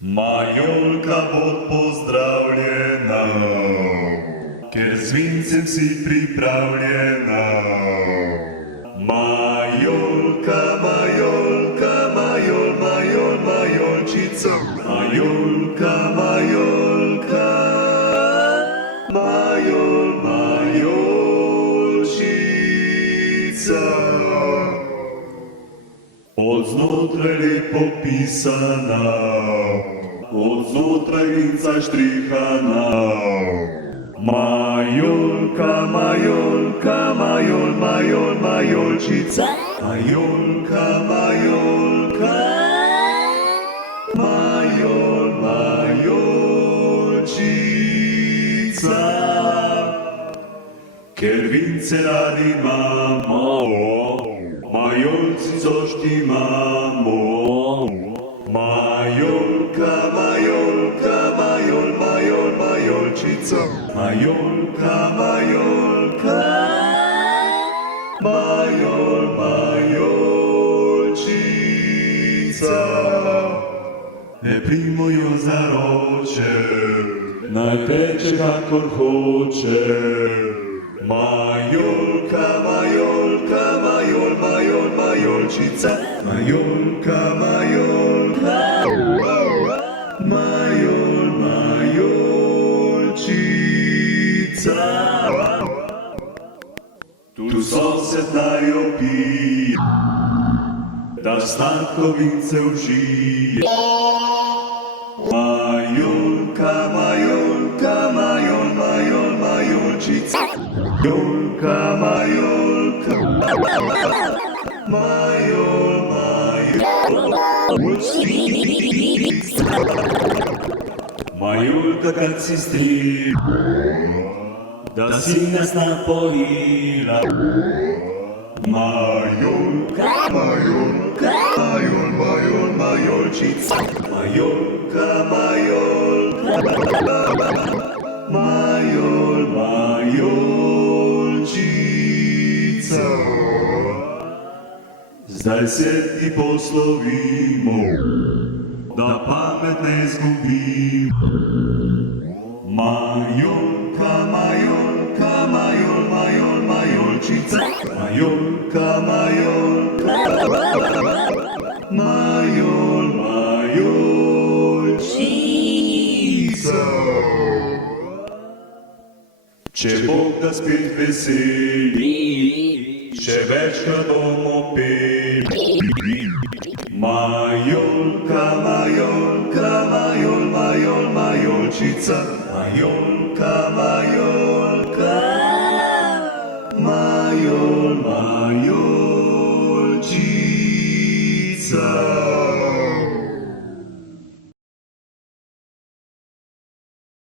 Majolka bod pozdravljena, ker z vincem si pripravljena. Majolka, majolka, majolčica. Majolka, majolka, majolčica. Od znotraj lepo pisana, od znotraj vinca štrihana. Majolka, majolka, majolčica. Majolka, majolka, majolčica. Ker vince radi imamo, majolcico štimamo. Majolka, majolka, majolčica. Majolka, majolka, majolčica. Ne primo jo za roče, naj teče kakor hoče. Majolka, majolka, majolčica. Majolka, majolka, majolčica. Tu sosed naj jo pije, da stanko vince užije. Majolka, majolka, majolčica. Majolka, majolka, majolčica. Majolka, kad si strila, da si nas napojila. Majolka, majolka, majolčica. Majolka, majolka, majolčica. Zdaj se ti poslovimo, da pamet ne izgubimo. Majolka, majolka, majolčica. Majolka, majolka, majolčica. Če Bog da spet veseli, še večkrat bomo peli. Majolka, majolka, majolčica. Majolka, majolka, majolčica.